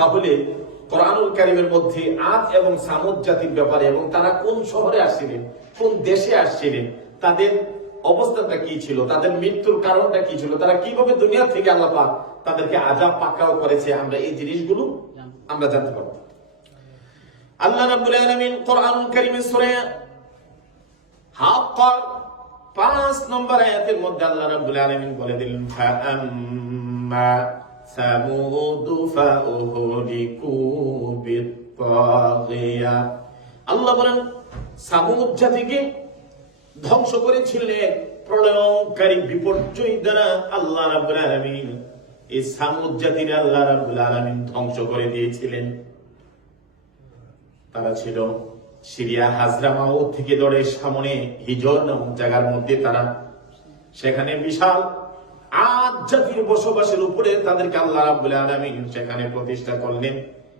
তাহলে কোরআনুল কারিমের মধ্যে আদ এবং সামুদ জাতির ব্যাপারে এবং তারা কোন শহরে আসছিলেন, কোন দেশে আসছিলেন, তাদের অবস্থাটা কি ছিল, তাদের মৃত্যুর কারণটা কি ছিল, তারা কীভাবে দুনিয়া থেকে আল্লাহ পাক তাদেরকে আজাব পাকাও করেছে, আমরা এই জিনিসগুলো আমরা জানতে পারব। আল্লাহ রাব্বুল আলামিন কোরআনুল কারিমে সূরা হাক্কা পাঁচ নম্বর আয়াতের মধ্যে আল্লাহ রাব্বুল আলামিন বলে দিলেন, ফাআম্মা সামুদ ফাউহলিকু বিত্তাগিয়া। আল্লাহ বলেন, সামুদ জাতিকে ধ্বংস করেছিলেন এক প্রলয়ঙ্কারী বিপর্যয় দ্বারা আল্লাহ রাব্বুল আলামিন। এই সামুদ জাতির আল্লাহ রাব্বুল আলামিন ধ্বংস করে দিয়েছিলেন। তারা ছিল সিরিয়া হাজরামাও থেকে দরের সামনে হিজর নামক জায়গার মধ্যে তারা। সেখানে বিশাল আজ জাতির বসবাসের উপরে তাদেরকে আল্লাহ রাব্বুল আলামিন সেখানে প্রতিষ্ঠা করলেন।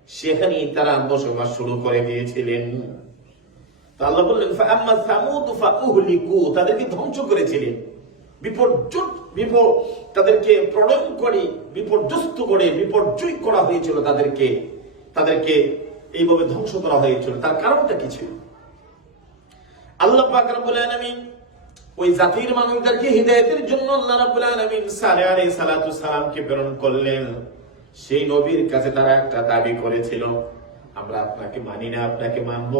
সেখানেই তারা বসবাস শুরু করে দিয়েছিলেন। আল্লাহ বললেন, ফাআম্মা সামুদ ফাউহলিকু তাদেরকে ধ্বংস করেছিলেন। বিপর্যয় বিপদ তাদেরকে প্রলয় করে, বিপর্যস্ত করে, বিপর্যয় করা হয়েছিল তাদেরকে। তাদেরকে এইভাবে ধ্বংস করা হয়েছিল। তার কারণটা কি ছিল? আল্লাহ পাক রব্বুল আলামিন ওই জাতির মানুষদেরকে হিদায়াতের জন্য সালামকে প্রেরণ করলেন। সেই নবীর কাছে তারা একটা দাবি করেছিল, আমরা আপনাকে মানি না, আপনাকে মানব।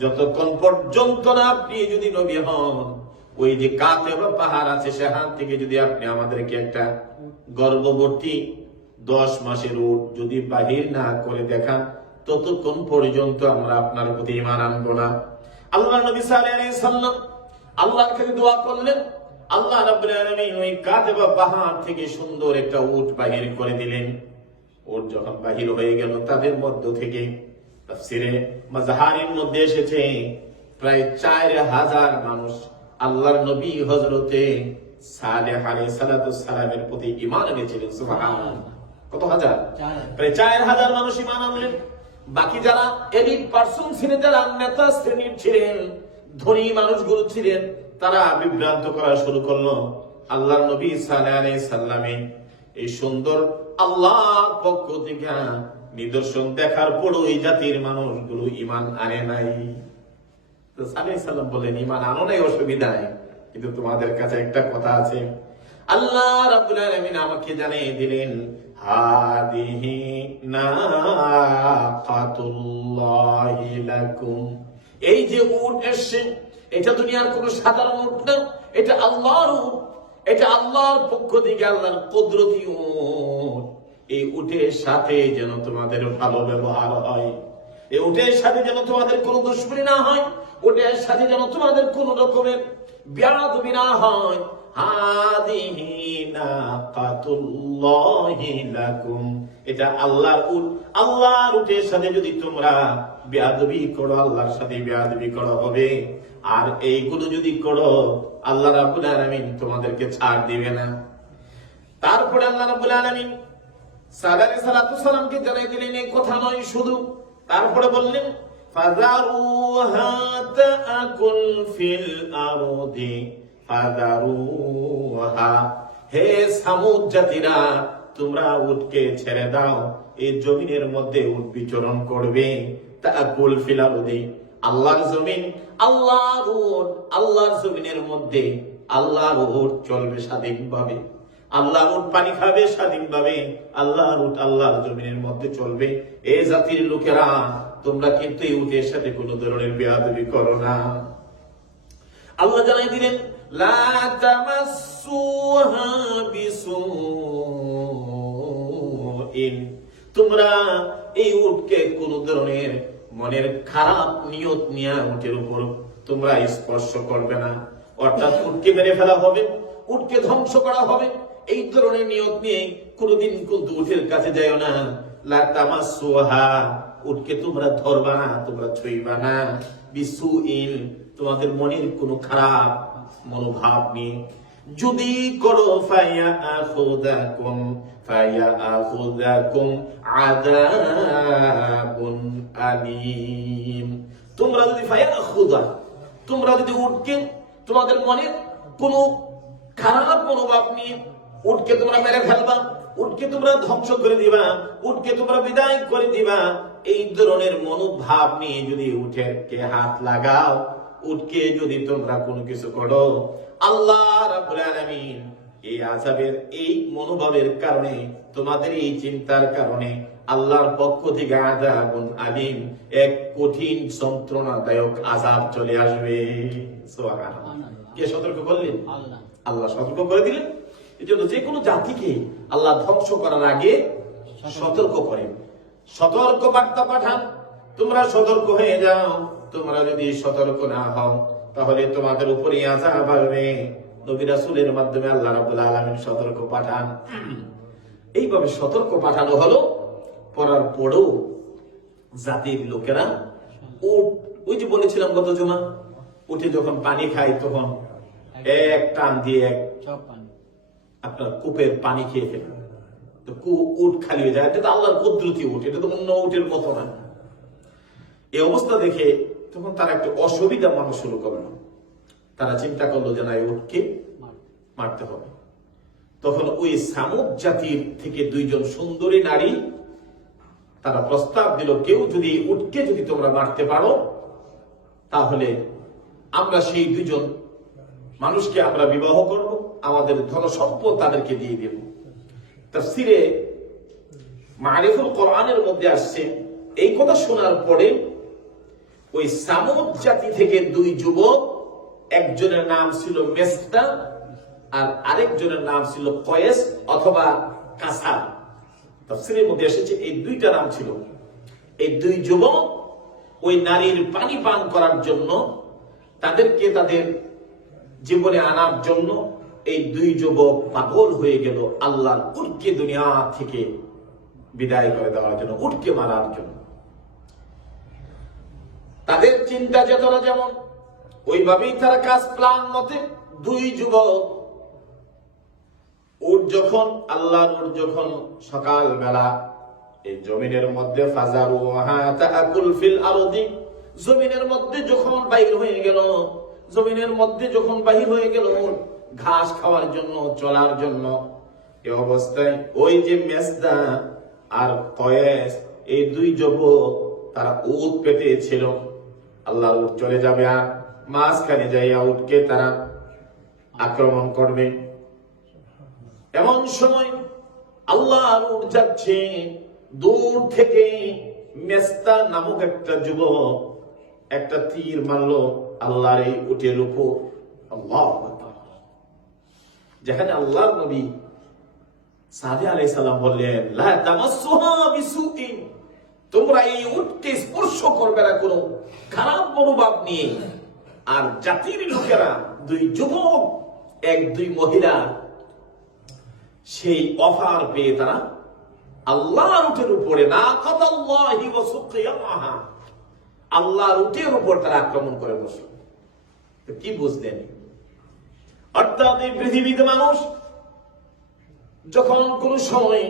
যতক্ষণ পর্যন্ত না আপনি যদি নবী হন, ওই যে কাতে পাহাড় আছে, সেখান থেকে যদি আপনি আমাদেরকে একটা গর্ভবর্তী দশ মাসের উঠ যদি বাহির না করে দেখান, ততক্ষণ পর্যন্ত আমরা আপনার প্রতি ইমান আনব না। আল্লাহ নবী সাল্লাম আল্লাহর কাছে দোয়া করলেন। আল্লাহ রাব্বুল আলামিন ওই পাহাড় থেকে সুন্দর একটা উট বাহির করে দিলেন। ওর যখন বাহির হয়ে গেল তাদের মধ্য থেকে তাফসিরে মাজহারের মধ্যে এসেছে প্রায় চার হাজার মানুষ আল্লাহর নবী হজরতে সালেহ সালাতু সালামের প্রতি ঈমান এনেছিলেন কত হাজার? প্রায় চার হাজার মানুষ ঈমান আনলেন। বাকি যারা এলিট পার্সন ছিলেন যারা নেতা শ্রেণির ছিলেন ধনী মানুষগুলো ছিলেন, তারা বিভ্রান্ত করা শুরু করল। আল্লাহ নবী সালেহ সাল্লামে এই সুন্দর আল্লাহর পক্ষ থেকে নিদর্শন দেখার পরও এই জাতির মানুষগুলো ইমান আনে নাই। সালেহ সাল্লাম বললেন ইমান আনো নাই, অসুবিধা কিন্তু তোমাদের কাছে একটা কথা আছে। আল্লাহ রাব্বুল আলামিন আমাকে জানিয়ে দিলেন, হাদিহি নাকাতুল্লাহি লাকুম। এই যে উট এসছে, এটা দুনিয়ার কোনো সাধারণ উট না, এটা আল্লাহর উট। এটা আল্লাহর পক্ষ থেকে আল্লাহর কুদরতি উট। এই উটের সাথে যেন তোমাদের ভালো ব্যবহার হয়। এই উটের সাথে যেন তোমাদের কোনো দুশ্মনী না হয়। উটের সাথে যেন তোমাদের কোন রকমের ব্যাধবি না হয়। হাদিহি নাকাতুল্লাহি লাকুম। এটা আল্লাহর উট। আল্লাহর উটের সাথে যদি তোমরা বেয়াদবি করো, আল্লাহর সাথে বেয়াদবি করো হবে। আর এইগুলো যদি করো, আল্লাহ রাব্বুল আলামিন তোমাদেরকে ছাড় দিবে না। তারপরে আল্লাহ রাব্বুল আলামিন সালামকে জানাই দিলেন, এই কথা নয় শুধু। তারপরে বললেন হে সামুদ জাতিরা তোমরা উটকে ছেড়ে দাও, এই জমিনের মধ্যে উট বিচরণ করবে। তাকুল ফিল আরদি আল্লাহর জমিন, আল্লাহর উট, আল্লাহর জমিনের মধ্যে আল্লাহর উট চলবে স্বাধীনভাবে। আল্লাহর উট পানি খাবে স্বাধীনভাবে, আল্লাহর উট আল্লাহর জমিনের মধ্যে চলবে। এই জাতির লোকেরা, তোমরা কিন্তু এই উটের সাথে কোন ধরনের বেয়াদবি করো না। আল্লাহ জানাই দিলেন, লা তামাসসুহা বিসুইন তোমরা এই উটকে কোন ধরনের মনের খারাপ নিয়ত নিয়ে উটের উপর তোমরা স্পর্শ করবে না। অর্থাৎ উটকে মেরে ফেলা হবে, উটকে ধ্বংস করা হবে। এই ধরনের নিয়ত নিয়ে কোনোদিন কিন্তু উটের কাছে যাও না। লা তামাসসুহা উটকে তোমরা ধরবা না, তোমরা ছুঁইবা না। বিসুইন তোমাদের মনের কোনো খারাপ মনোভাব নিয়ে যদি করো ফাইয়া আখুদাকুম ফাইয়া আখুদাকুম আযাবুন আলীম। তোমরা যদি ফাইয়া আখুদা, তোমরা যদি উটকে, তোমাদের মনে কোনো খারাপ মনোভাব নিয়ে উটকে তোমরা মেরে ফেলবা, উটকে তোমরা ধ্বংস করে দিবা, উটকে তোমরা বিদায় করে দিবা, এই ধরনের মনোভাব নিয়ে যদি উঠে কে হাত লাগাও, উটকে যদি তোমরা কোনো কিছু করো আল্লাহ রাব্বুল আলামিন এই আযাবের এই মনোভাবের কারণে তোমাদের এই চিন্তার কারণে আল্লাহর পক্ষ থেকে আযাবুন আলিম এক কঠিন যন্ত্রণাদায়ক আযাব চলে আসবে। সুবহানাল্লাহ। কে সতর্ক করলেন? আল্লাহ। আল্লাহ সতর্ক করে দিলেন। এই জন্য যে কোনো জাতিকে আল্লাহ ধ্বংস করার আগে সতর্ক করেন। সতর্ক বার্তা পাঠান। তোমরা সতর্ক হয়ে যাও। তোমরা যদি সতর্ক না হও তাহলে তোমাদের উপরে আযাব আসবে নবী রাসূলের মাধ্যমে আল্লাহ রাব্বুল আলামিন সতর্ক পাঠান। এইভাবে সতর্ক পাঠানো হলো পড়ার পরেও জাতির লোকেরা উট ওই যে বলেছিলাম গত জমা উঠে যখন পানি খায় তখন এক টান দিয়ে এক আপনার কূপের পানি খেয়ে ফেলে। তো কূপ উঠ খালি হয়ে যায়। এটা তো আল্লাহর কুদরতি উঠ এটা তো অন্য উঠের মতো না। এই অবস্থা দেখে তখন তারা একটা অসুবিধা মানুষ শুরু করল তারা চিন্তা করল যে না, এই উঠকে মারতে হবে। তখন ওই সামুক জাতির থেকে দুইজন সুন্দরী নারী তারা প্রস্তাব দিল, কেউ যদি উটকে যদি তোমরা মারতে পারো, তাহলে আমরা সেই দুজন মানুষকে আমরা বিবাহ করব, আমাদের ধন সম্পদ তাদেরকে দিয়ে দেব। তাফসিরে মারিফুল কোরআনের মধ্যে আসছে, এই কথা শোনার পরে ওই সামুদ জাতি থেকে দুই যুবক, একজনের নাম ছিল মেস্তা আর আরেকজনের নাম ছিল কয়েস অথবা কাসা তাফসিরের মধ্যে এসেছে, এই দুইটা নাম ছিল। এই দুই যুবক ওই নারীর পানি পান করার জন্য, তাদেরকে তাদের জীবনে আনার জন্য এই দুই যুবক পাগল হয়ে গেল আল্লাহর উটকে দুনিয়া থেকে বিদায় করে দেওয়ার জন্য, উটকে মারার জন্য। তাদের চিন্তা চেতনা যেমন, ওইভাবেই তারা কাজ প্লান মতে দুই যুবক। উট যখন, আল্লাহর উট যখন সকাল বেলা এই জমিনের মধ্যে, ফাজারু তাআকুল ফিল আরদি, জমিনের মধ্যে যখন বাইর হয়ে গেল, জমিনের মধ্যে যখন বাহির হয়ে গেল, ঘাস খাওয়ার জন্য, চলার জন্য, এ অবস্থায় ওই যে মেজদা আর কয়েস এই দুই যুবক তারা উট পেতে ছিল আল্লাহ উট চলে যাবে আর মাঝখানে যাইয়া উটকে তারা আক্রমণ করবে। এমন সময় আল্লাহ উঠ যাচ্ছে, দূর থেকে মেস্তা নামক একটা যুবক একটা তীর মারলো আল্লাহর এই উটের উপর। আল্লাহ যেখানে আল্লাহর নবী সাদে আলাই সাল্লাম বললেন তোমরা এই উটকে স্পর্শ করবে না কোনো খারাপ মনোভাব নিয়ে। আর জাতির লোকেরা দুই যুবক, এক দুই মহিলা, সেই অফার পেয়ে তারা আল্লাহর উটের উপরে না আল্লাহর উটের উপর তারা আক্রমণ করে বসল। কি বুঝলেন? অর্থাৎ এই পৃথিবীতে মানুষ যখন কোন সময়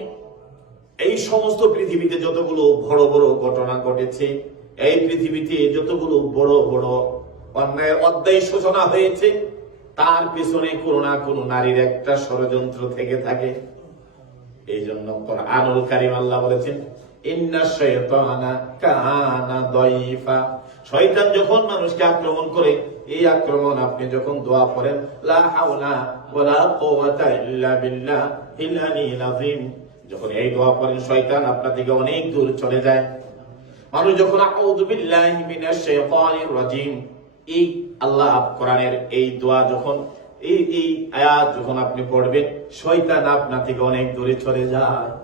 এই সমস্ত পৃথিবীতে যতগুলো বড় বড় ঘটনা ঘটেছে, এই পৃথিবীতে যতগুলো বড় বড় অন্যায় অধ্যায় সূচনা হয়েছে, তার পিছনে কোনো না কোনো নারীর একটা ষড়যন্ত্র থেকে থাকে। এই জন্য আনুল কারিম আল্লাহ বলেছেন শয়তান যখন মানুষকে আক্রমণ করে, এই আক্রমণ আপনি যখন দোয়া করেন লা হাওলা ওয়ালা কুওয়াতা ইল্লা বিল্লাহ যখন এই দোয়া করেন, শয়তান আপনার দিকে অনেক দূর চলে যায়। মানুষ যখন রাজিম, এই আল্লাহ কোরআনের এই দোয়া যখন, এই এই আয়াত যখন আপনি পড়বেন, শয়তান আপনার থেকে অনেক দূরে চলে যায়।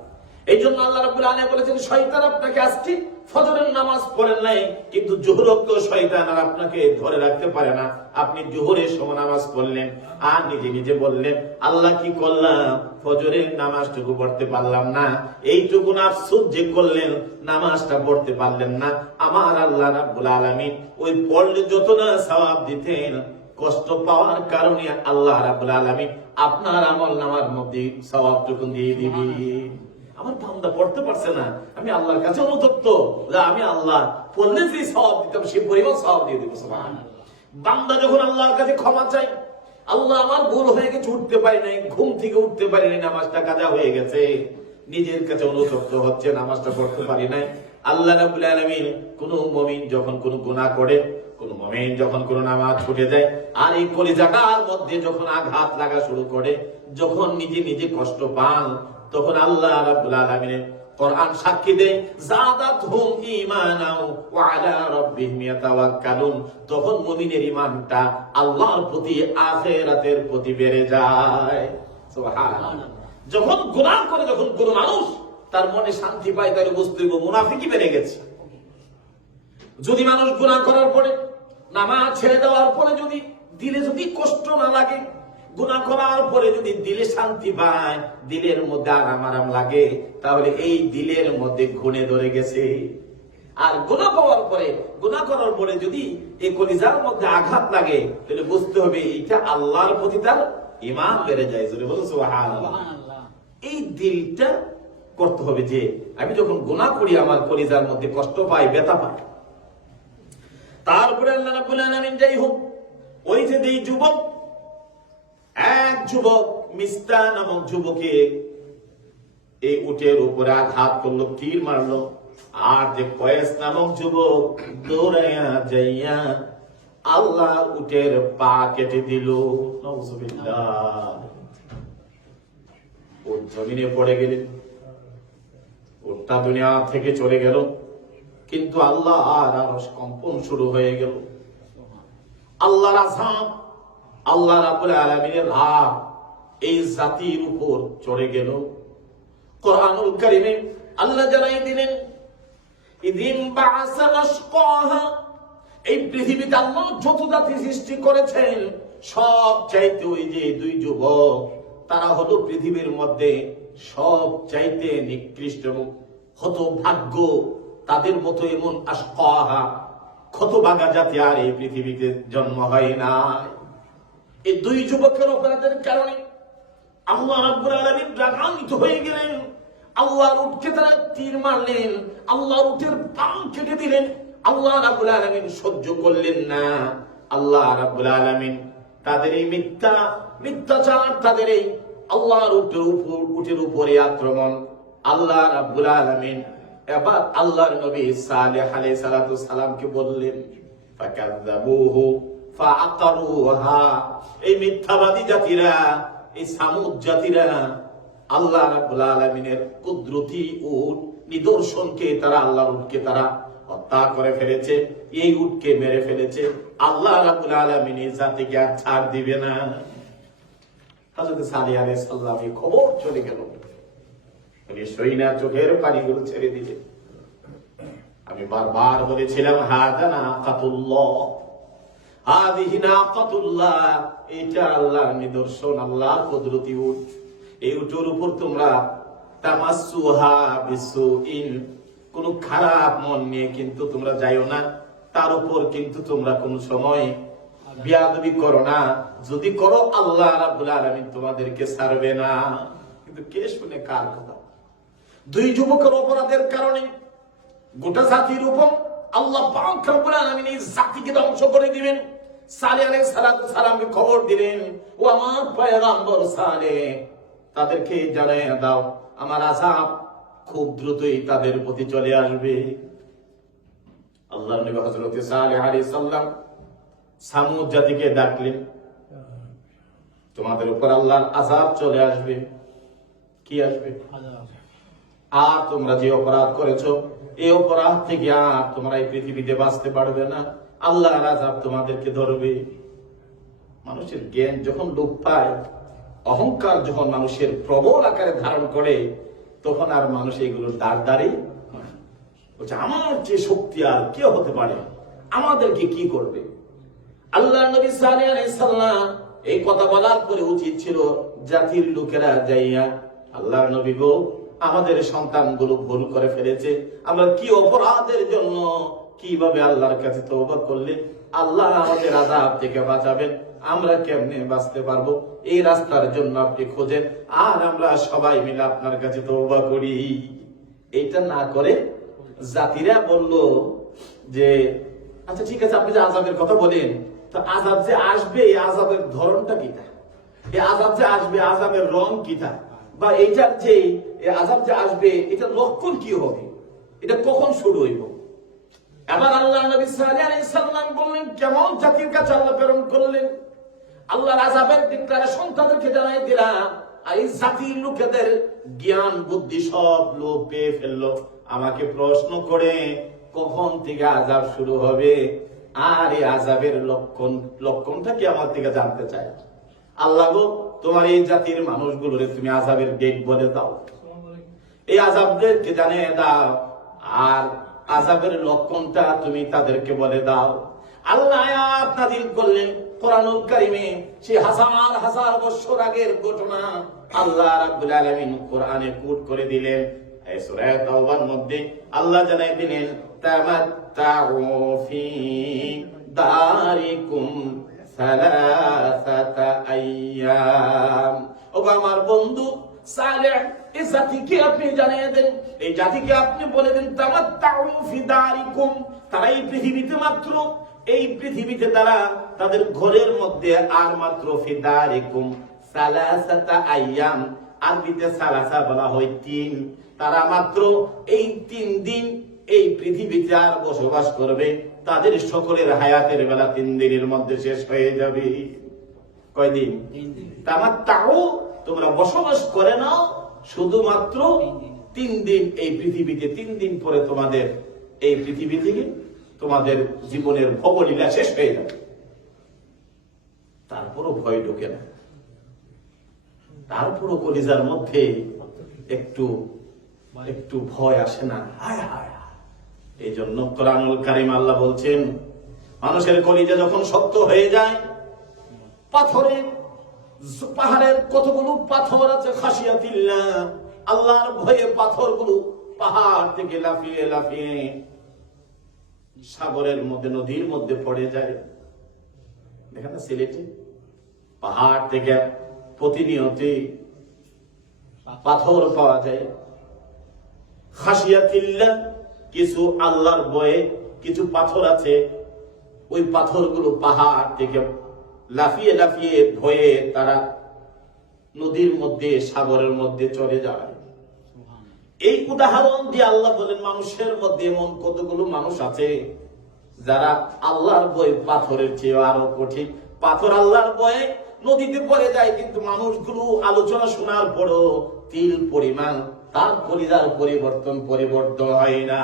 এই জন্য আল্লাহ রাব্বুল আলামিন বলেছেন, শয়তান আপনাকে আজকে ফজরের নামাজ পড়েন নাই, কিন্তু জোহরত তো শয়তান আর আপনাকে ধরে রাখতে পারে না। আপনি জোহরের সময় নামাজ পড়লেন, আর নিজে নিজে বললেন, আল্লাহ কি করলাম? ফজরের নামাজটুকু পড়তে পারলাম না। এইটুকু আফসোস যে করলেন, নামাজটা পড়তে পারলেন না। আমার আল্লাহ রাব্বুল আলামিন ওই পড়লে যত না সওয়াব দিতেন, কষ্ট পাওয়ার কারণে আল্লাহ রাব্বুল আলামিন আপনার আমল নামার মধ্যে সওয়াবটুকু দিয়ে দিবি। আমার বান্দা পড়তে পারছে না। আমি আল্লাহর কাছে অনুতপ্ত। আমি আল্লাহ পড়লে যে সওয়াব দিতাম সে পরিমাণ সওয়াব দিয়ে দিব, সুবহানাল্লাহ। বান্দা যখন আল্লাহর কাছে ক্ষমা চাই আল্লাহ আমার ভুল হয়ে গেছে, উঠতে পারি নাই, ঘুম থেকে উঠতে পারি নাই, নামাজটা কাজা হয়ে গেছে। নিজের কাছে অনুতপ্ত হচ্ছে, নামাজটা পড়তে পারি নাই। আল্লাহ রাব্বুল আলামিন কোন মুমিন যখন কোন গুনাহ করে, কোন মুমিন যখন কোন নামাজ ছুটে যায়, আর এই কলিজাটার মধ্যে যখন আঘাত লাগা শুরু করে, যখন নিজে নিজে কষ্ট পান তখন আল্লাহ রাব্বুল আলামিনের কোরআন সাক্ষী দেয়, জাদাতহুম ঈমানাও রাব্বিহিম ইয়াতাওয়াক্কালুন। তখন মুমিনের ঈমানটা আল্লাহর প্রতি, আখিরাতের প্রতি বেড়ে যায়। সুবহানাল্লাহ। যখন গুনাহ করে, যখন কোন মানুষ তার মনে শান্তি পায়, তাহলে বুঝতে মুনাফিকই বেড়ে গেছে। যদি মানুষ গুনাহ করার পরে, নামাজ ছেড়ে দেওয়ার পরে যদি দিলে যদি কষ্ট না লাগে গুনাহ করার পরে যদি দিলে শান্তি পায় দিলের মধ্যে আরাম আরাম লাগে তাহলে এই দিলের মধ্যে ঘুণে ধরে গেছে। আর গুণা পাওয়ার পরে গুনাহ করার পরে যদি এই কলিজার মধ্যে আঘাত লাগে তাহলে বুঝতে হবে এটা আল্লাহর প্রতি তার ইমান বেড়ে যায়। জোরে বলো সুবহানাল্লাহ। সুবহানাল্লাহ। এই দিলটা করতে হবে যে আমি যখন গুনাহ করি আমার কলিজার মধ্যে কষ্ট পাই ব্যথা পাই তারপরে আল্লাহ রাব্বুল আলামিন যাই হোক ওই যে যুবক এক যুবক মিস্তা নামক যুবকে এই উটের উপরে আঘাত করল, তীর মারলো। আর যে কয়েস নামক যুবক দৌড়াইয়া যাইয়া আল্লাহ উটের পা কেটে দিল। নাউজুবিল্লাহ ও জমিনে পড়ে গেলেন ওটা দুনিয়া থেকে চলে গেল। কিন্তু আল্লাহ আর আরশ কম্পন শুরু হয়ে গেল। আল্লাহর আসাম আল্লাহ রাবুল আলমিনের রাগ এই জাতির উপর চড়ে গেল। কোরআনুল কারিমে আল্লাহ জানাই দিলেন, ইদিন এই পৃথিবীতে আল্লাহ যত জাতি সৃষ্টি করেছেন, সব চাইতে ওই যে দুই যুবক, তারা হলো পৃথিবীর মধ্যে সব চাইতে নিকৃষ্ট হত ভাগ্য তাদের মতো এমন আশকাহা ক্ষত বাগা জাতি আর এই পৃথিবীতে জন্ম হয় নাই। এই দুই যুবকের অপরাধের কারণে আল্লাহ রাব্বুল আলামিন রাগান্বিত হয়ে গেলেন। আল্লাহর উটকে তারা তীর মারলেন। আল্লাহর উটের পাম কেটে দিলেন। আল্লাহ রাব্বুল আলামিন সহ্য করলেন না। আল্লাহ রাব্বুল আলামিন তাদের এই মিথ্যা, মিথ্যাচার, তাদের এই আল্লাহর উটের উপর, উটের উপরে আক্রমণ। আল্লাহ রাব্বুল আলামিন এবার আল্লাহর নবী সালেহ আলাইহিস সালাতু সালামকে বললেন ফাকাযাবুহু এই মিথ্যাবাদী জাতিরা, এই সামুদ জাতিরা, আল্লাহ রাব্বুল আলামিনের কুদরতি নিদর্শনকে তারা তারা হত্যা করে ফেলেছে। এই উটকে মেরে ফেলেছে। আল্লাহ রাব্বুল আলামিন এই জাতিকে আর ছাড় দিবে না। আলাইহিস সালামের খবর চলে গেল। সইনা চোখের পানিগুলো ছেড়ে দিলেন আমি বারবার বলেছিলাম, হাদানা কাতুল্লাহ। এটা আল্লাহর নিদর্শন, আল্লাহর কুদরতি উট। এই উটের উপর তোমরা তামাসসুহা বিসুইন, কোন খারাপ মন নিয়ে কিন্তু তোমরা যাইও না। তার উপর কিন্তু তোমরা কোন সময় বিয়াদবি করো না। যদি করো, আল্লাহ রাব্বুল আলামিন তোমাদেরকে ছাড়বে না। কিন্তু কে শুনে কার কথা? দুই যুবকের অপরাধের কারণে গোটা জাতির উপর আল্লাহ আলামিন এই জাতিকে ধ্বংস করে দিবেন। সালে সালামকে খবর দিলেন ও আমার পয়গম্বর সালে তাদেরকে জানাই দাও আমার খুব দ্রুতই তাদের প্রতি চলে আসবে। আল্লাহর নবী হযরত সালেহ আলাইহিস সালাম সামুদ জাতিকে ডাকলেন তোমাদের উপর আল্লাহর আযাব চলে আসবে। কি আসবে? আর তোমরা যে অপরাধ করেছ এই অপরাধ থেকে আর তোমরা এই পৃথিবীতে বাঁচতে পারবে না। আল্লাহ আজাব তোমাদেরকে ধরবে। মানুষের জ্ঞান যখন লোপ পায়, অহংকার যখন মানুষের প্রবল আকারে ধারণ করে, তখন আর মানুষ এগুলোর দাঁড় দাঁড়িয়ে বলছে, আমার যে শক্তি আর কে হতে পারে, আমাদেরকে কি করবে? আল্লাহ নবী সালেহ এই কথা বলার পরে উচিত ছিল, জাতির লোকেরা যাইয়া আল্লাহর নবী গো আমাদের সন্তানগুলো ভুল করে ফেলেছে। আমরা কি অপরাধের জন্য কীভাবে আল্লাহর কাছে তওবা করলে আল্লাহ আমাদের আযাব থেকে বাঁচাবেন? আমরা কেমনে বাঁচতে পারব? এই রাস্তার জন্য আপনি খোঁজেন। আর আমরা সবাই মিলে আপনার কাছে তওবা করি। এটা না করে জাতিরা বলল যে আচ্ছা ঠিক আছে, আপনি যে আজাবের কথা বলেন, তো আজাব যে আসবে, এই আজাবের ধরনটা কিটা? এই আজাব যে আসবে আজাবের রং কিটা? বা এইটার যে আজাব যে আসবে, এটা লক্ষণ কি হবে? এটা কখন শুরু হইব? এবার আল্লাহ নবী সাল্লাম বললেন, কেমন জাতির কাছে আল্লাহ প্রেরণ করলেন? আল্লাহর আযাবের ডিক্লারেশন তাদেরকে জানাই দিলাম, আর এই জাতির লোকেদের জ্ঞান, বুদ্ধি সব লোক পেয়ে ফেলল। আমাকে প্রশ্ন করে, কখন থেকে আযাব শুরু হবে? আর এই আযাবের লক্ষণ, লক্ষণটা কি আমার থেকে জানতে চায়? আল্লাহ গো তোমার এই জাতির মানুষগুলোরে তুমি আযাবের ডেট বলে দাও। এই আজাবদেরকে জানিয়ে দাও আর আজাবের লক্ষণটা তুমি তাদেরকে বলে দাও। আল্লাহ আয়াত নাযিল করলেন কোরআনুল কারিমে সেই হাজার হাজার বছর আগের ঘটনা আল্লাহ রাব্বুল আলামিন কোরআনে কোট করে দিলেন। এই সূরা তাওবার মধ্যে আল্লাহ জানাই দিলেন তামাত্তাউ ফি দারিকুম আইয়াম। ওগো আমার বন্ধু সালেহ এই জাতিকে আপনি জানিয়ে দেন, এই জাতিকে আপনি বলে দেন, তামাত্তাউ ফি দারিকুম তারা এই পৃথিবীতে মাত্র, এই পৃথিবীতে তারা তাদের ঘরের মধ্যে আর মাত্র ফি দারিকুম সালাসাতা আইয়াম। আরবিতে সালাসা বলা হয় তিন। তারা মাত্র এই তিন দিন এই পৃথিবীতে আর বসবাস করবে। তাদের সকলের হায়াতের বেলা তিন দিনের মধ্যে শেষ হয়ে যাবে। কয়দিন? তা তাও তোমরা বসবাস করে নাও শুধুমাত্র তিন দিন এই পৃথিবীতে তিন দিন পরে তোমাদের এই পৃথিবী থেকে তোমাদের জীবনের ভবলীলা শেষ হয়ে যাবে। তারপরও ভয় ঢোকে না। তারপরও কলিজার মধ্যে একটু একটু ভয় আসে না। হায় হায়। এই জন্য কোরআনুল কারিম আল্লাহ বলছেন, মানুষের কলিজা যখন শক্ত হয়ে যায়, পাথরের পাহাড়ের কতগুলো পাথর আছে খাসিয়াতিল্লাহ আল্লাহর ভয়ে পাথরগুলো পাহাড় থেকে লাফিয়ে লাফিয়ে সাগরের মধ্যে, নদীর মধ্যে পড়ে যায়। দেখেন না সিলেটে? পাহাড় থেকে প্রতিনিয়ত পাথর পাওয়া যায়। খাসিয়াতিল্লাহ কিছু আল্লাহর বয়ে কিছু পাথর আছে। ওই পাথরগুলো পাহাড় থেকে লাফিয়ে লাফিয়ে ভয়ে তারা নদীর মধ্যে, সাগরের মধ্যে চলে যায়। এই উদাহরণ দিয়ে আল্লাহ বলেন, মানুষের মধ্যে এমন কতগুলো মানুষ আছে যারা আল্লাহর বই পাথরের চেয়ে আরও কঠিন। পাথর আল্লাহর বয়ে, নদীতে পড়ে যায়, কিন্তু মানুষগুলো আলোচনা শোনার পরও তিল পরিমাণ তার কলিজার পরিবর্তন পরিবর্তন হয় না।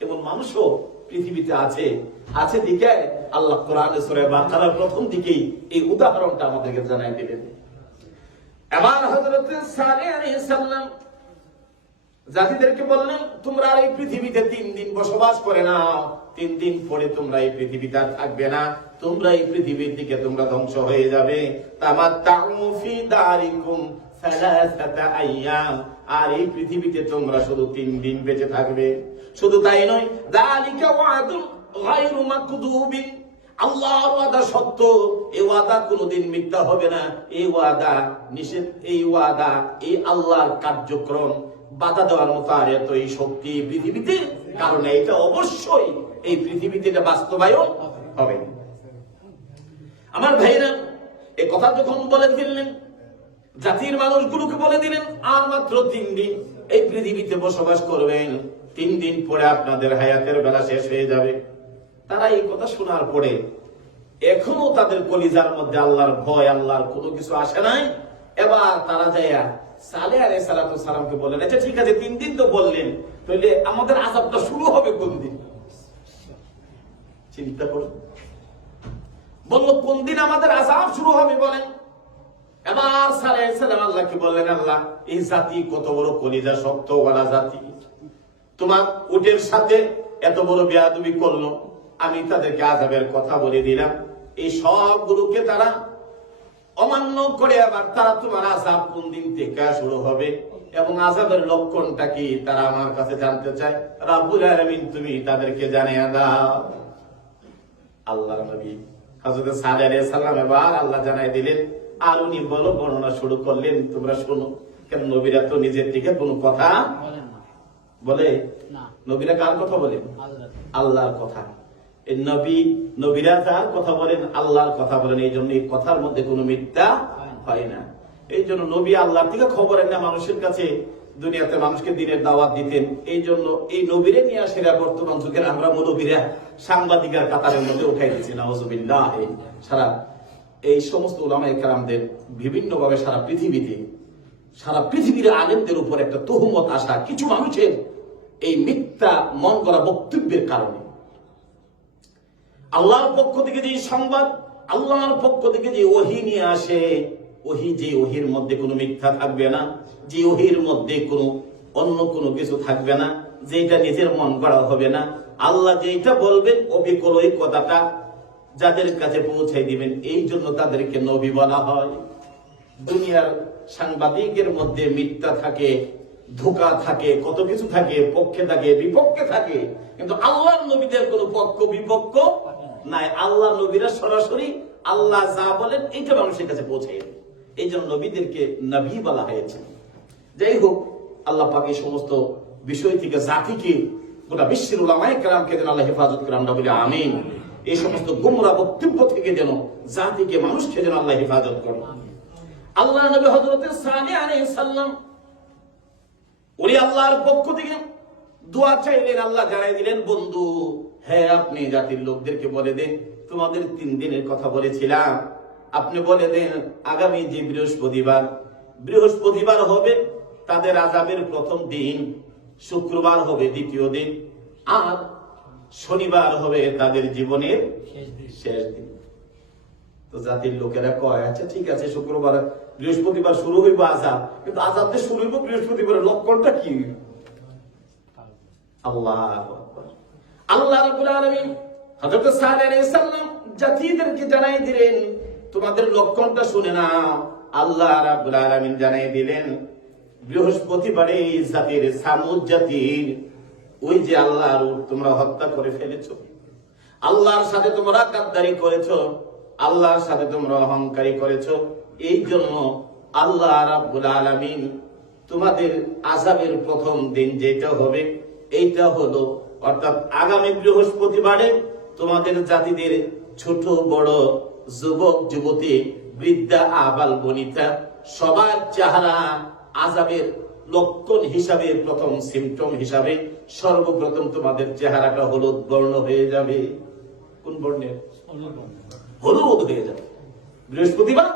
এবং মানুষও পৃথিবীতে আছে। আছে দিকে আল্লাহ কোরআন সূরা বাকারার প্রথম দিকেই এই উদাহরণটা আমাদেরকে জানাই দিলেন। এবার হযরত সালেহ আলাইহিস সালাম জাতিদেরকে বললেন, তোমরা এই পৃথিবীতে তিন দিন বসবাস করে নাও তিন দিন পরে তোমরা এই পৃথিবীতে আর থাকবে না। তোমরা এই পৃথিবীর দিকে তোমরা ধ্বংস হয়ে যাবে। তামাত্তাউ ফি দারিকুম সালাসাতা আইয়াম। আর এই পৃথিবীতে তোমরা শুধু তিন দিন বেঁচে থাকবে। শুধু তাই নয় দালিকা গায়রু মাকদুবিন। আল্লাহর ওয়াদা সত্য এই ওয়াদা কোনোদিন মিথ্যা হবে না। এই ওয়াদা নিষেধ, এই ওয়াদা, এই আল্লাহর কার্যক্রম বাধা দেওয়ার মতো আর এত এই শক্তি পৃথিবীতে। কারণ এটা অবশ্যই, এই পৃথিবীতে এটা বাস্তবায়ন হবে। আমার ভাইরা, এ কথা যখন বলে ফেললেন জাতির মানুষগুলোকে বলে দিলেন, আর মাত্র তিন দিন এই পৃথিবীতে বসবাস করবেন। তিন দিন পরে আপনাদের হায়াতের বেলা শেষ হয়ে যাবে। তারা এই কথা শোনার পরে এখনও তাদের কলিজার মধ্যে আল্লাহর ভয়, আল্লাহর কোনো কিছু আসে নাই। এবার তারা যাইয়া সালে আলাই সালাতু সালামকে বললেন আচ্ছা ঠিক আছে, তিন দিন তো বললেন তাহলে আমাদের আজাবটা শুরু হবে কোন দিন? চিন্তা করুন। বলল, কোন দিন আমাদের আজাব শুরু হবে? বলেন। এবার সালে সালাম আল্লাহকে বললেন, আল্লাহ, এই জাতি কত বড় কলিজা শক্ত ওয়ালা জাতি। তোমার উটের সাথে এত বড় বেয়াদবি করল, আমি তাদেরকে আজাবের কথা বলে দিলাম। এই সবগুলোকে তারা অমান্য করে আবার তারা তোমার আজাব কোন দিন থেকে শুরু হবে এবং আজাবের লক্ষণটা কি তারা আমার কাছে জানতে চায়। রাবুল আলমিন তুমি তাদেরকে জানিয়ে দাও। আল্লাহ নবী হযরত সালেহ আলাইহিস সালাম এবার আল্লাহ জানাই দিলেন আর উনি বলো বর্ণনা শুরু করলেন তোমরা শোনো। কেন নবীরা তো নিজের দিকে কোনো কথা বলে? নবীরা কার কথা বলে? আল্লাহ আল্লাহর কথা। এই নবী নবীরা যার কথা বলেন আল্লাহর কথা বলেন এই জন্য এই কথার মধ্যে কোনো মিথ্যা হয় না। এই জন্য নবী আল্লাহর থেকে খবরের না মানুষের কাছে দুনিয়াতে মানুষকে দিনের দাওয়াত দিতেন। এই জন্য এই নবীরে নিয়ে সেরা বর্তমান যুগের আমরা নবীরা সাংবাদিকের কাতারের মধ্যে উঠাই দিচ্ছি নওয়াজুবিল্লাহ সারা এই সমস্ত ওলামায়ে কেরামদের বিভিন্ন ভাবে সারা পৃথিবীতে, সারা পৃথিবীর আলেমদের উপর একটা তহুমত আসা কিছু মানুষের এই মিথ্যা, মন করা বক্তব্যের কারণে। আল্লাহর পক্ষ থেকে যে সংবাদ, আল্লাহর পক্ষ থেকে যে ওহি নিয়ে আসে, ওহি যে ওহির মধ্যে কোনো মিথ্যা থাকবে না, যে ওহির মধ্যে কোনো অন্য কোনো কিছু থাকবে না যেটা নিজের মন করা হবে না, আল্লাহ যেটা বলবেন, অবিকল ওই কথাটা যাদের কাছে পৌঁছাই দিবেন, এই জন্য তাদেরকে নবী বলা হয়। দুনিয়ার সাংবাদিকের মধ্যে মিথ্যা থাকে, ধোকা থাকে, কত কিছু থাকে, পক্ষে থাকে, বিপক্ষে থাকে। কিন্তু আল্লাহর নবীদের কোনো পক্ষ, বিপক্ষ নাই। আল্লাহ নবীরা সরাসরি আল্লাহ যা বলেন, এইটা মানুষের কাছে পৌঁছে এই জন্য নবীদেরকে নবী বলা হয়েছে। যাই হোক, আল্লাহ পাক এই সমস্ত বিষয় থেকে জাতিকে, গোটা বিশ্বের উলামায়ে কেরামকে যেন আল্লাহ হেফাজত করে আমরা বলি আমিন। এই সমস্ত গুমরা বক্তব্য থেকে যেন জাতিকে, মানুষকে যেন আল্লাহ হেফাজত করে আল্লাহ নবী হযরত সানি আলাইহিস সালাম, উনি আল্লাহর পক্ষ থেকে দোয়া চাইলেন, আল্লাহ জানাই দিলেন, বন্ধু হ্যাঁ আপনি জাতির লোকদেরকে বলে দেন, তোমাদের তিন দিনের কথা বলেছিলাম। আপনি বলে দেন, আগামী যে বৃহস্পতিবার বৃহস্পতিবার হবে তাদের আজাবের প্রথম দিন, শুক্রবার হবে দ্বিতীয় দিন। আর শনিবার হবে তাদের জীবনের শেষ দিন। তো জাতির লোকেরা কয় আচ্ছা ঠিক আছে শুক্রবার বৃহস্পতিবার শুরু হইব আজাব কিন্তু আজাব যে শুরু হইব বৃহস্পতিবারের লক্ষণটা কি? আল্লাহ আল্লাহ রাব্বুল আলামিন হযরত সালেহ আলাইহিস সালাম জাতিদেরকে জানাই দিলেন তোমাদের লক্ষণটা শুনে না আল্লাহ রাব্বুল আলামিন জানাই দিলেন বৃহস্পতিবারে এই জাতির সামুদ জাতির ওই যে আল্লাহর তোমরা হত্যা করে ফেলেছো। আল্লাহর সাথে তোমরা গাদ্দারি করেছ, আল্লাহর সাথে তোমরা অহংকারী করেছ। এই জন্য আল্লাহ রাব্বুল আলামিন তোমাদের আজাবের প্রথম দিন যেটা হবে, এইটা হলো, অর্থাৎ আগামী বৃহস্পতিবারে তোমাদের জাতিদের ছোট বড় যুবক, যুবতী, বৃদ্ধা, আবাল বনিতা, সবার চেহারা আজাবের লক্ষণ হিসাবে, প্রথম সিমটম হিসাবে সর্বপ্রথম তোমাদের চেহারাটা হলুদ বর্ণ হয়ে যাবে। কোন বর্ণের হলুদ হয়ে যাবে। বৃহস্পতিবার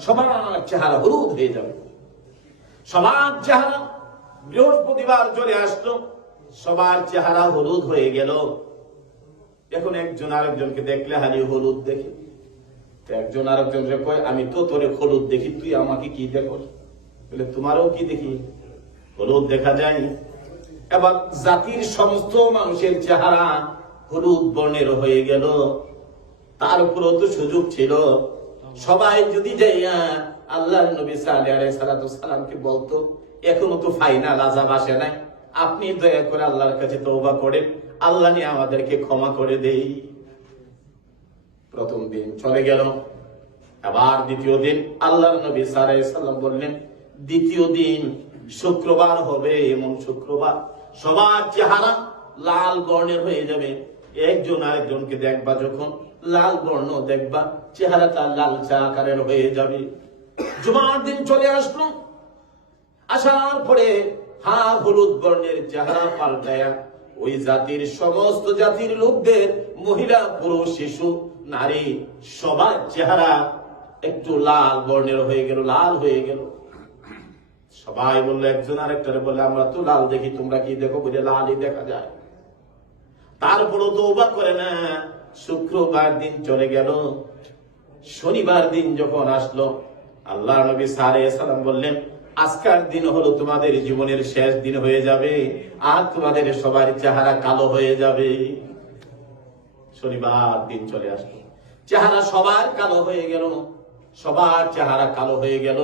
সবার চেহারা হলুদ হয়ে যাবে। সবার চেহারা বৃহস্পতিবার চলে আসলো, সবার চেহারা হলুদ হয়ে গেল। এখন একজন আরেকজনকে দেখলে, হারি, হলুদ দেখে। একজন আরেকজনকে কয়, আমি তো তোরে হলুদ দেখি, তুই আমাকে কি দেখো বলে, তোমারও কি দেখি? হলুদ দেখা যায় এবার জাতির সমস্ত মানুষের চেহারা হলুদ বর্ণের হয়ে গেল। তার উপরও তো সুযোগ ছিল। সবাই যদি যাইয়া আল্লাহ নবী সাল্লামকে বলতো, এখনও তো ফাইনাল আজাব আসে নাই। আপনি দয়া করে আল্লাহর কাছে তওবা করেন। আল্লাহ নিয়ে আমাদেরকে ক্ষমা করে দেই। প্রথম দিন চলে গেল। আবার দ্বিতীয় দিন আল্লাহ নবী সাল্লাম বললেন, দ্বিতীয় দিন শুক্রবার হবে, এমন শুক্রবার। সবার চেহারা লাল বর্ণের হয়ে যাবে। একজন আরেকজনকে দেখবা যখন লাল বর্ণ দেখবা, চেহারাটা লালচা আকারের হয়ে যাবে। জুমার দিন চলে আসলো। আসার পরে হা হলুদ বর্ণের চেহারা পাল্টায়া ওই জাতির সমস্ত জাতির লোকদের, মহিলা, পুরুষ, শিশু, নারী, সবার চেহারা একটু লাল বর্ণের হয়ে গেল, লাল হয়ে গেল। সবাই বলল, একজন আরেকটারে বলে আমরা তো লাল দেখি, তোমরা কি দেখো? বলে, লালই দেখা যায়। তারপরও তো অবাক করে না। শুক্রবার দিন চলে গেল। শনিবার দিন যখন আসলো, আল্লাহ নবী সারে সালাম বললেন, আজকার দিন হলো তোমাদের জীবনের শেষ দিন হয়ে যাবে, আর তোমাদের সবার চেহারা কালো হয়ে যাবে। শনিবার দিন চলে আসলো। চেহারা সবার কালো হয়ে গেল। সবার চেহারা কালো হয়ে গেল।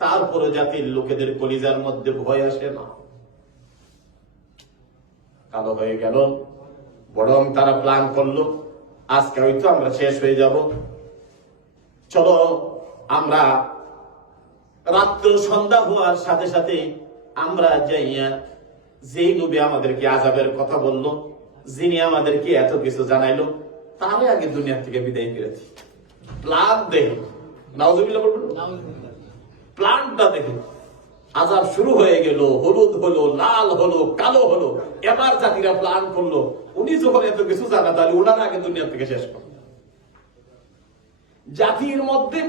তারপরে জাতির লোকেদের কলিজার মধ্যে ভয় আসে না। কালো হয়ে গেল, বরং তারা প্ল্যান করল, আজকে হয়তো আমরা শেষ হয়ে যাব। চলো, আমরা রাত্র সন্ধ্যা হওয়ার সাথে সাথে আমরা যাইয়া যেই নবী আমাদেরকে আজাবের কথা বলল, যিনি আমাদেরকে এত কিছু জানাইলো তারে আগে দুনিয়া থেকে বিদায় করেছি প্লান দেখো নাউজুবিল্লাহ বলবেন? প্লানটা দেখো আজাব শুরু হয়ে গেল, হলুদ হলো, লাল হলো, কালো হলো। এবার জাতিরা প্লান করল, উনি যখন এত কিছু জানা, তাহলে ওনার আগে দুনিয়া থেকে শেষ করো জাতির মধ্যে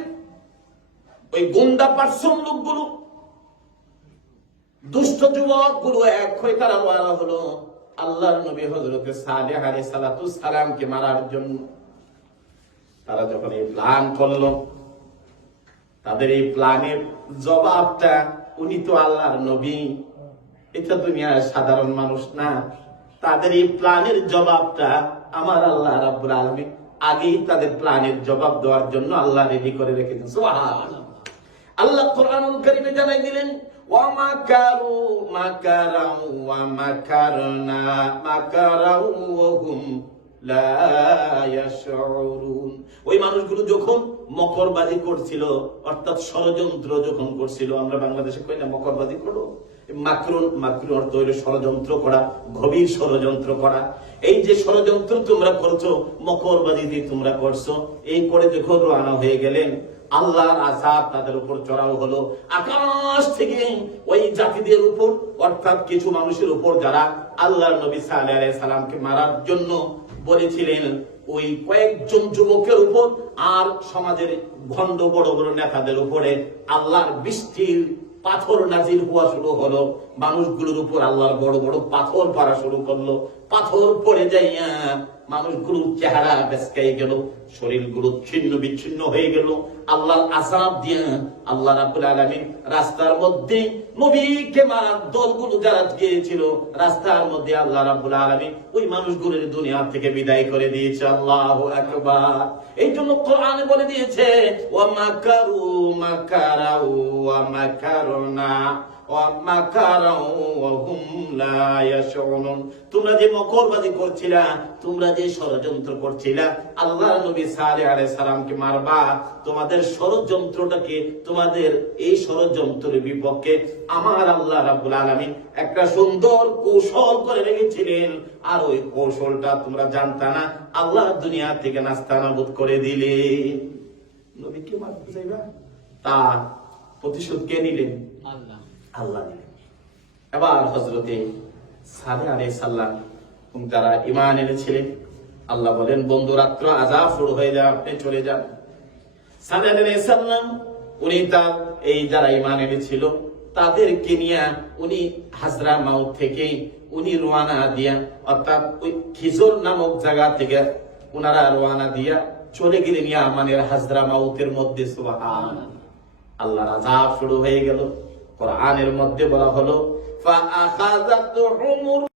ওই গুন্ডা পার্সন লোকগুলো, দুষ্ট যুবকগুলো এক হয়ে তারা ওয়ারা হলো। আল্লাহর নবী হজরতে সালেহ আলাইহিস সালাতু সালামকে মারার জন্য তারা যখন এই প্ল্যান করল তাদের এই প্ল্যানের জবাবটা, উনি তো আল্লাহর নবী। এটা দুনিয়ার সাধারণ মানুষ না। তাদের এই প্ল্যানের জবাবটা আমার আল্লাহ রাব্বুল আলামিন আগেই তাদের প্ল্যানের জবাব দেওয়ার জন্য আল্লাহ রেডি করে রেখেছেন। সুবহানাল্লাহ। আল্লাহ কোরআনুল কারীমে জানাই দিলেন ওয়া মাকারু মাকারাও ওয়া মাকারনা ওই মানুষগুলো যখন করছিল, অর্থাৎ ষড়যন্ত্র যখন করছিল, আমরা বাংলাদেশে কই না করো? মাকরুন মাকরুন অর্থ ষড়যন্ত্র করা, গভীর ষড়যন্ত্র করা। এই যে ষড়যন্ত্র তোমরা করছ দিয়ে তোমরা করছ, এই করে যখন হয়ে গেলেন, আল্লাহর আজাব তাদের উপর চড়াও হলো। আকাশ থেকে ওই জাতিদের উপর, অর্থাৎ কিছু মানুষের উপর যারা আল্লাহ নবী সাল্লাল্লাহু আলাইহি সাল্লামকে মারার জন্য বলেছিলেন, ওই কয়েকজন যুবকের উপর আর সমাজের ভণ্ড বড় বড় নেতাদের উপরে আল্লাহর বৃষ্টির পাথর নাজির হওয়া শুরু হলো। মানুষগুলোর উপর আল্লাহর বড় বড় পাথর পড়া শুরু করল। পাথর পড়ে যাইয়া মানুষগুলোর চেহারা বেসকাই গেল, শরীরগুলো ছিন্ন বিচ্ছিন্ন হয়ে গেল। আল্লাহর আসাব দিয়ে আল্লাহ রাব্বুল আলামিন রাস্তার মধ্যে নবীকে মারার দলগুলো যারা গিয়েছিল, রাস্তার মধ্যে আল্লাহ রাব্বুল আলামিন ওই মানুষগুলোর দুনিয়া থেকে বিদায় করে দিয়েছে। আল্লাহ আকবার। এই জন্য কোরআনে বলে দিয়েছে, ওয়া মাকারু মাকারাউ ওয়া মাকারনা। তোমরা যে করছিলা, তোমরা যে ষড়যন্ত্র করছিলা আল্লাহ নবী সালে সালামকে মারবা, তোমাদের ষড়যন্ত্রটাকে তোমাদের এই ষড়যন্ত্রের বিপক্ষে আমার আল্লাহ রাব্বুল আলামিন একটা সুন্দর কৌশল করে রেখেছিলেন। আর ওই কৌশলটা তোমরা জানতা না আল্লাহ দুনিয়া থেকে নাস্তানাবুদ করে দিলে। নবীকে মারতে চাইবা? তা প্রতিশোধ কে নিলেন? আল্লাহ। আল্লাহ দিলেন। এবার হজরতে সালে আলী সাল্লাম যারা ইমান এনেছিলেন, আল্লাহ বলেন, বন্ধু, রাত্র আজাব শুরু হয়ে যায় আপনি চলে যান। সালে আলী সাল্লাম উনি তার, এই যারা ইমান এনেছিল, তাদেরকে নিয়ে উনি হাজরা মাউত থেকে উনি রোয়ানা দিয়া, অর্থাৎ ওই খিজর নামক জায়গা থেকে ওনারা রোয়ানা দিয়া চলে গেলেন ইয়ামানের হাজরা মাউতের মধ্যে সুবহান আল্লাহ রাজা শুরু হয়ে গেল। কোরআনের মধ্যে বলা হলো فأخذتهم